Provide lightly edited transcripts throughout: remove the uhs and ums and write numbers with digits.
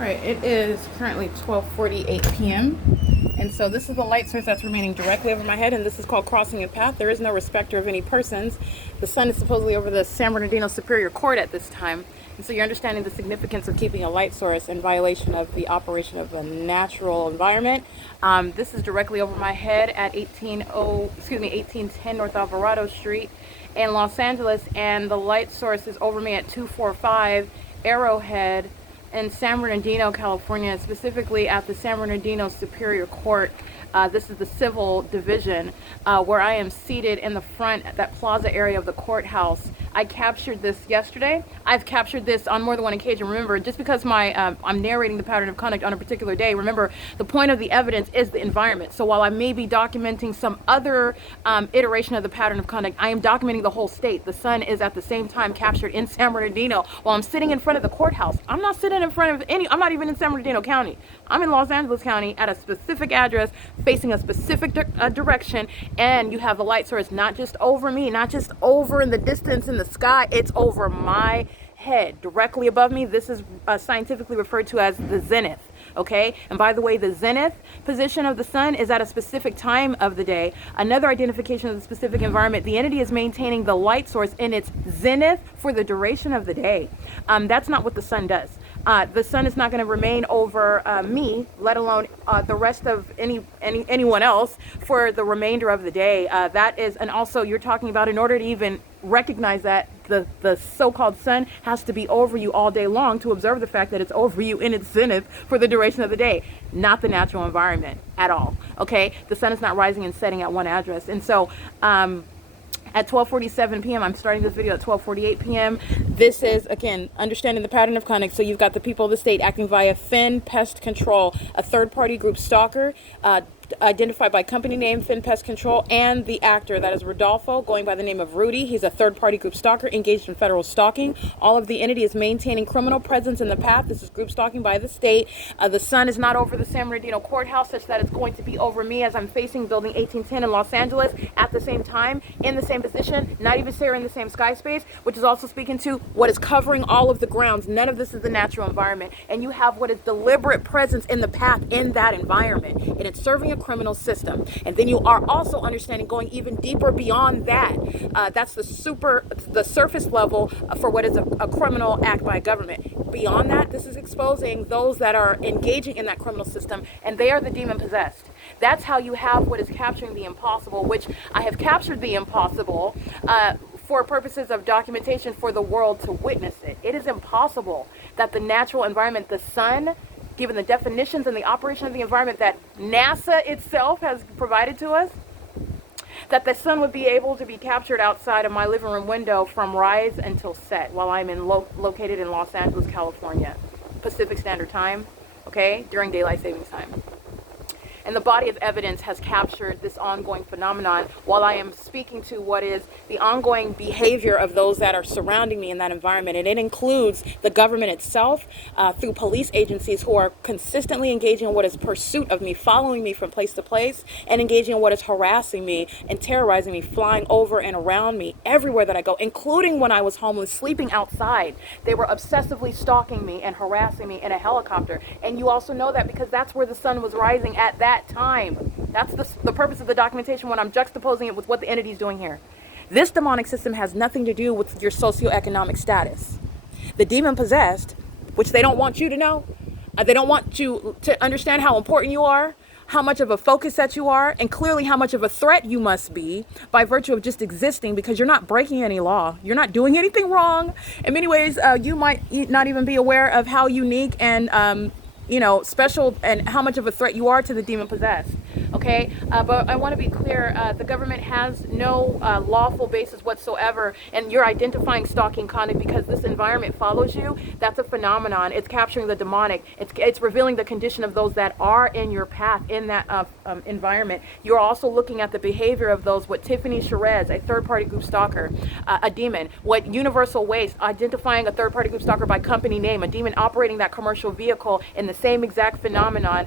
Right, it is currently 12:48 p.m. And so this is the light source that's remaining directly over my head, and this is called crossing a path. There is no respecter of any persons. The sun is supposedly over the San Bernardino Superior Court at this time. And so you're understanding the significance of keeping a light source in violation of the operation of a natural environment. This is directly over my head at 1810 North Alvarado Street in Los Angeles, and the light source is over me at 245 Arrowhead in San Bernardino, California, specifically at the San Bernardino Superior Court. This is the civil division where I am seated in the front, that plaza area of the courthouse. I captured this yesterday. I've captured this on more than one occasion. Remember, just because I'm narrating the pattern of conduct on a particular day, remember, the point of the evidence is the environment. So while I may be documenting some other iteration of the pattern of conduct, I am documenting the whole state. The sun is at the same time captured in San Bernardino while I'm sitting in front of the courthouse. I'm not sitting in front of I'm not even in San Bernardino County. I'm in Los Angeles County at a specific address facing a specific direction, and you have the light source not just over me, not just over in the distance in the sky, it's over my head, directly above me. This is scientifically referred to as the zenith. Okay, and by the way, the zenith position of the sun is at a specific time of the day. Another identification of the specific environment: the entity is maintaining the light source in its zenith for the duration of the day. That's not what the sun does. The sun is not going to remain over me, let alone the rest of anyone else, for the remainder of the day. That is, and also you're talking about, in order to even recognize that, the so-called sun has to be over you all day long to observe the fact that it's over you in its zenith for the duration of the day, not the natural environment at all. Okay, the sun is not rising and setting at one address. And so at 12:47 p.m. I'm starting this video at 12:48 p.m. This is, again, understanding the pattern of conduct. So you've got the people of the state acting via Fin Pest Control, a third-party group stalker, identified by company name Fin Pest Control, and the actor, that is Rodolfo, going by the name of Rudy. He's a third-party group stalker engaged in federal stalking. All of the entity is maintaining criminal presence in the path. This is group stalking by the state. The sun is not over the San Bernardino courthouse, such that it's going to be over me as I'm facing building 1810 in Los Angeles at the same time, in the same position, not even sharing the same sky space, which is also speaking to what is covering all of the grounds. None of this is the natural environment. And you have what is deliberate presence in the path in that environment. And it's serving a criminal system. And then you are also understanding, going even deeper beyond that. That's the surface level for what is a criminal act by government. Beyond that, this is exposing those that are engaging in that criminal system, and they are the demon possessed. That's how you have what is capturing the impossible, which I have captured the impossible for purposes of documentation for the world to witness it. It is impossible that the natural environment, the sun, given the definitions and the operation of the environment that NASA itself has provided to us, that the sun would be able to be captured outside of my living room window from rise until set while I'm located in Los Angeles, California, Pacific Standard Time, okay, during daylight savings time. And the body of evidence has captured this ongoing phenomenon while I am speaking to what is the ongoing behavior of those that are surrounding me in that environment. And it includes the government itself through police agencies who are consistently engaging in what is pursuit of me, following me from place to place, and engaging in what is harassing me and terrorizing me, flying over and around me everywhere that I go, including when I was homeless, sleeping outside. They were obsessively stalking me and harassing me in a helicopter. And you also know that because that's where the sun was rising at that time. That's the purpose of the documentation when I'm juxtaposing it with what the entity is doing here. This demonic system has nothing to do with your socioeconomic status. The demon possessed, which they don't want you to know, they don't want you to understand how important you are, how much of a focus that you are, and clearly how much of a threat you must be by virtue of just existing, because you're not breaking any law. You're not doing anything wrong. In many ways, you might not even be aware of how unique and special and how much of a threat you are to the demon possessed. Okay, but I want to be clear, the government has no lawful basis whatsoever, and you're identifying stalking conduct because this environment follows you. That's a phenomenon. It's capturing the demonic. It's revealing the condition of those that are in your path in that environment. You're also looking at the behavior of those, what Tiffany Sherez, a third-party group stalker, a demon. What Universal Waste, identifying a third-party group stalker by company name, a demon operating that commercial vehicle in the same exact phenomenon,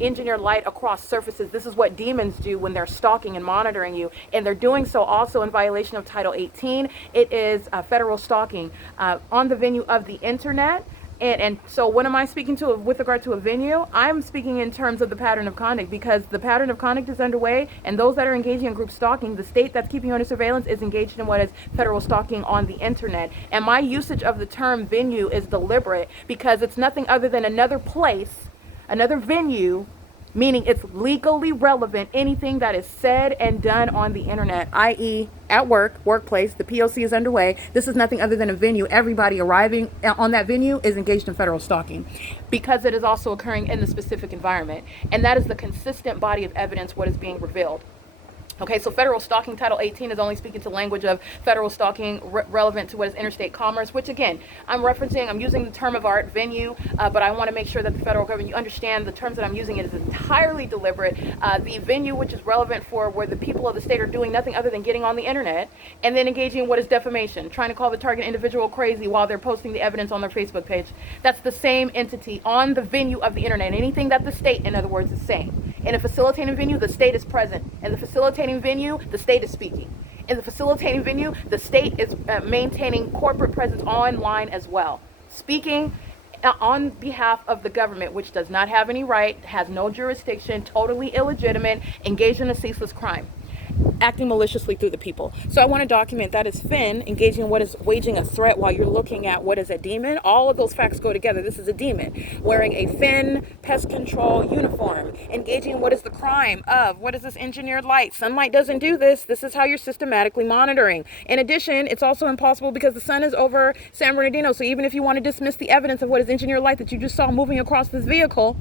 engineer light across surfaces. This is what demons do when they're stalking and monitoring you, and they're doing so also in violation of Title 18. It is federal stalking on the venue of the internet. And so what am I speaking to with regard to a venue? I'm speaking in terms of the pattern of conduct, because the pattern of conduct is underway, and those that are engaging in group stalking, the state that's keeping you under surveillance is engaged in what is federal stalking on the internet. And my usage of the term venue is deliberate, because it's nothing other than another place, another venue, meaning it's legally relevant, anything that is said and done on the internet, i.e. at work, workplace. The P.O.C. is underway. This is nothing other than a venue. Everybody arriving on that venue is engaged in federal stalking, because it is also occurring in the specific environment. And that is the consistent body of evidence, what is being revealed. Okay, so federal stalking, Title 18, is only speaking to language of federal stalking relevant to what is interstate commerce, which again, I'm using the term of art, venue, but I want to make sure that the federal government, you understand the terms that I'm using, it is entirely deliberate. The venue, which is relevant for where the people of the state are doing nothing other than getting on the internet and then engaging in what is defamation, trying to call the target individual crazy while they're posting the evidence on their Facebook page. That's the same entity on the venue of the internet. Anything that the state, in other words, is saying. In a facilitating venue, the state is present. In the facilitating venue, the state is speaking. In the facilitating venue, the state is maintaining corporate presence online as well, speaking on behalf of the government, which does not have any right, has no jurisdiction, totally illegitimate, engaged in a ceaseless crime, acting maliciously through the people. So I want to document that is Finn engaging in what is waging a threat while you're looking at what is a demon. All of those facts go together. This is a demon wearing a Finn pest control uniform, engaging in what is the crime of what is this engineered light. Sunlight doesn't do this. This is how you're systematically monitoring. In addition, it's also impossible because the sun is over San Bernardino. So even if you want to dismiss the evidence of what is engineered light that you just saw moving across this vehicle,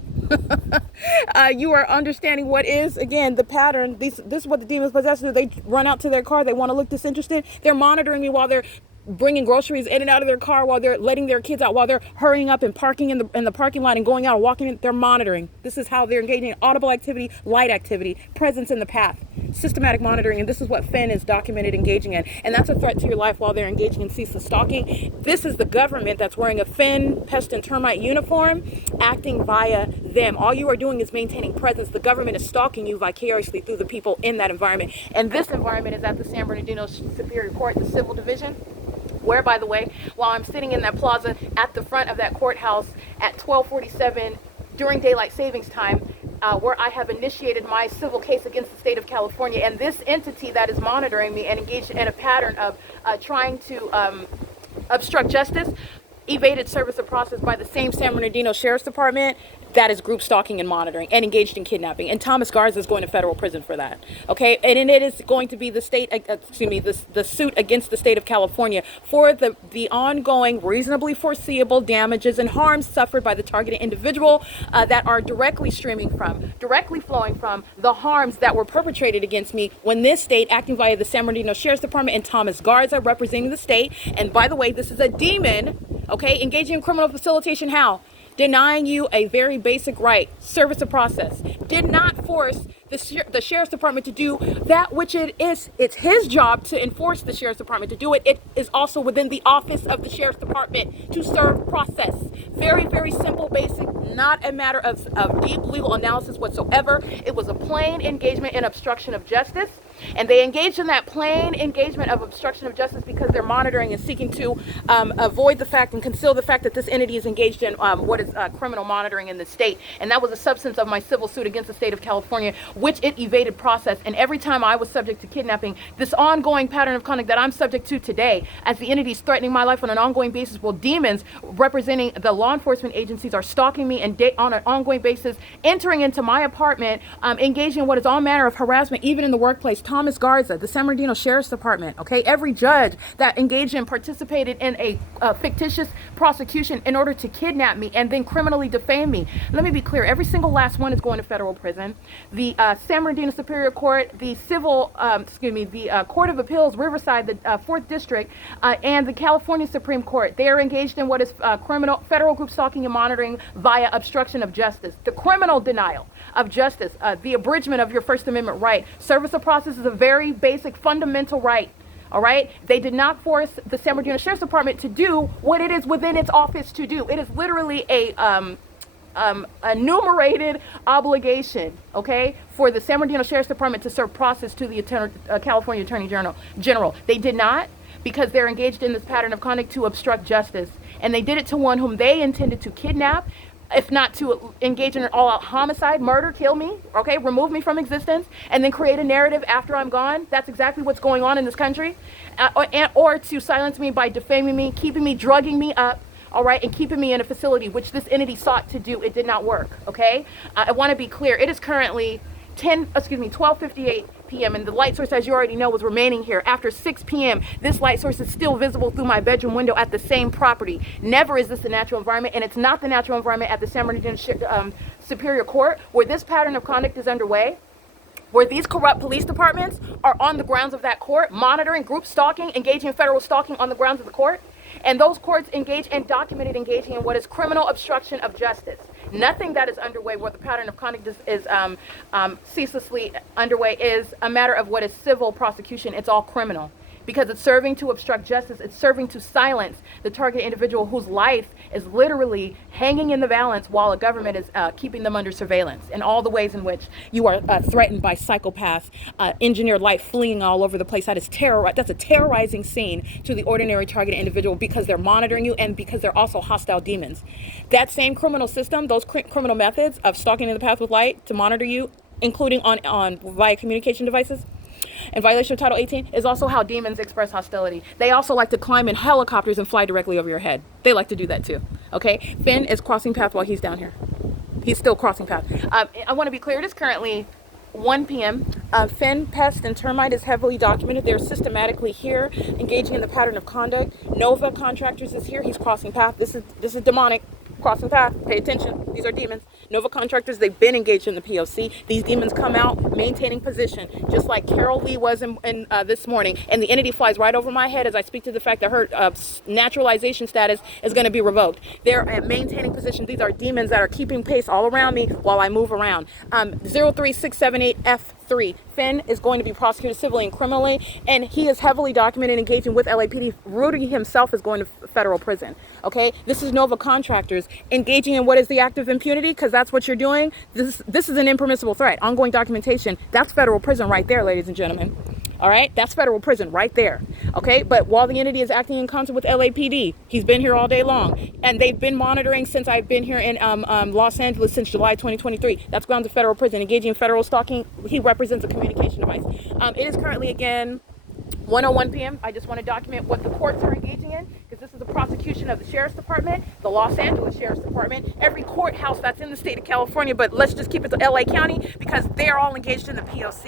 you are understanding what is, again, the pattern. This is what the demons possess. They run out to their car. They want to look disinterested. They're monitoring me while they're bringing groceries in and out of their car, while they're letting their kids out, while they're hurrying up and parking in the parking lot and going out and walking in. They're monitoring. This is how they're engaging in audible activity, light activity, presence in the path, systematic monitoring. And this is what Finn is documented engaging in. And that's a threat to your life while they're engaging in ceaseless stalking. This is the government that's wearing a Finn pest and termite uniform, acting via them. All you are doing is maintaining presence. The government is stalking you vicariously through the people in that environment. And this environment is at the San Bernardino Superior Court, the Civil Division, where, by the way, while I'm sitting in that plaza at the front of that courthouse at 12:47 during daylight savings time, where I have initiated my civil case against the state of California, and this entity that is monitoring me and engaged in a pattern of trying to obstruct justice, evaded service of process by the same San Bernardino Sheriff's Department, that is group stalking and monitoring, and engaged in kidnapping. And Thomas Garza is going to federal prison for that. Okay, and it is going to be the the suit against the state of California for the ongoing, reasonably foreseeable damages and harms suffered by the targeted individual that are directly flowing from the harms that were perpetrated against me when this state, acting via the San Bernardino Sheriff's Department and Thomas Garza representing the state, and by the way, this is a demon, okay, engaging in criminal facilitation. How? Denying you a very basic right, service of process. Did not force the Sheriff's Department to do that which it's his job to enforce the Sheriff's Department to do it. It is also within the office of the Sheriff's Department to serve process. Very, very simple, basic, not a matter of deep legal analysis whatsoever. It was a plain engagement in obstruction of justice. And they engaged in that plain engagement of obstruction of justice because they're monitoring and seeking to avoid the fact and conceal the fact that this entity is engaged in what is criminal monitoring in the state. And that was the substance of my civil suit against the state of California, which it evaded process. And every time I was subject to kidnapping, this ongoing pattern of conduct that I'm subject to today, as the entities threatening my life on an ongoing basis, while demons representing the law enforcement agencies are stalking me and on an ongoing basis, entering into my apartment, engaging in what is all manner of harassment, even in the workplace. Thomas Garza, the San Bernardino Sheriff's Department, okay, every judge that engaged in participated in a fictitious prosecution in order to kidnap me and then criminally defame me. Let me be clear, every single last one is going to federal prison. The San Bernardino Superior Court, the Court of Appeals, Riverside, the 4th District, and the California Supreme Court, they are engaged in what is federal group stalking and monitoring via obstruction of justice. The criminal denial of justice, the abridgment of your First Amendment right. Service of process is a very basic, fundamental right. All right. They did not force the San Bernardino Sheriff's Department to do what it is within its office to do. It is literally a enumerated obligation, okay, for the San Bernardino Sheriff's Department to serve process to the California Attorney General. They did not, because they're engaged in this pattern of conduct to obstruct justice. And they did it to one whom they intended to kidnap, if not to engage in an all-out homicide, murder, kill me, okay, remove me from existence, and then create a narrative after I'm gone. That's exactly what's going on in this country. Or to silence me by defaming me, keeping me, drugging me up, all right, and keeping me in a facility, which this entity sought to do. It did not work, okay? I want to be clear. It is currently 12:58 p.m. and the light source, as you already know, was remaining here. After 6 p.m., this light source is still visible through my bedroom window at the same property. Never is this the natural environment, and it's not the natural environment at the San Bernardino Superior Court, where this pattern of conduct is underway, where these corrupt police departments are on the grounds of that court, monitoring, group stalking, engaging in federal stalking on the grounds of the court. And those courts engage and documented engaging in what is criminal obstruction of justice. Nothing that is underway where the pattern of conduct is ceaselessly underway is a matter of what is civil prosecution. It's all criminal. Because it's serving to obstruct justice. It's serving to silence the target individual whose life is literally hanging in the balance while a government is keeping them under surveillance. In all the ways in which you are threatened by psychopaths, engineered life fleeing all over the place. That's a terrorizing scene to the ordinary target individual because they're monitoring you and because they're also hostile demons. That same criminal system, those criminal methods of stalking in the path with light to monitor you, including on via communication devices, in violation of Title 18, is also how demons express hostility. They also like to climb in helicopters and fly directly over your head. They like to do that too. Okay? Finn is crossing path while he's down here. He's still crossing path. I want to be clear, it is currently 1 p.m. Finn, pest, and termite is heavily documented. They're systematically here, engaging in the pattern of conduct. Nova Contractors is here. He's crossing path. This is demonic. Crossing path. Pay attention. These are demons. Nova Contractors, they've been engaged in the P.O.C. These demons come out maintaining position, just like Carol Lee was in this morning. And the entity flies right over my head as I speak to the fact that her naturalization status is going to be revoked. They're at maintaining position. These are demons that are keeping pace all around me while I move around. 03678F3. Finn is going to be prosecuted civilly and criminally, and he is heavily documented engaging with LAPD. Rudy himself is going to federal prison. Okay, this is Nova Contractors engaging in what is the act of impunity, because that's what you're doing. This is an impermissible threat. Ongoing documentation. That's federal prison right there, ladies and gentlemen. All right, that's federal prison right there. Okay, but while the entity is acting in concert with LAPD, he's been here all day long, and they've been monitoring since I've been here in Los Angeles since July 2023. That's grounds of federal prison. Engaging in federal stalking, he represents a communication device. It is currently again 1:01 p.m. I just want to document what the courts are engaging in, because this is a prosecution of the Sheriff's Department, the Los Angeles Sheriff's Department, every courthouse that's in the state of California, but let's just keep it to LA County because they're all engaged in the P.O.C.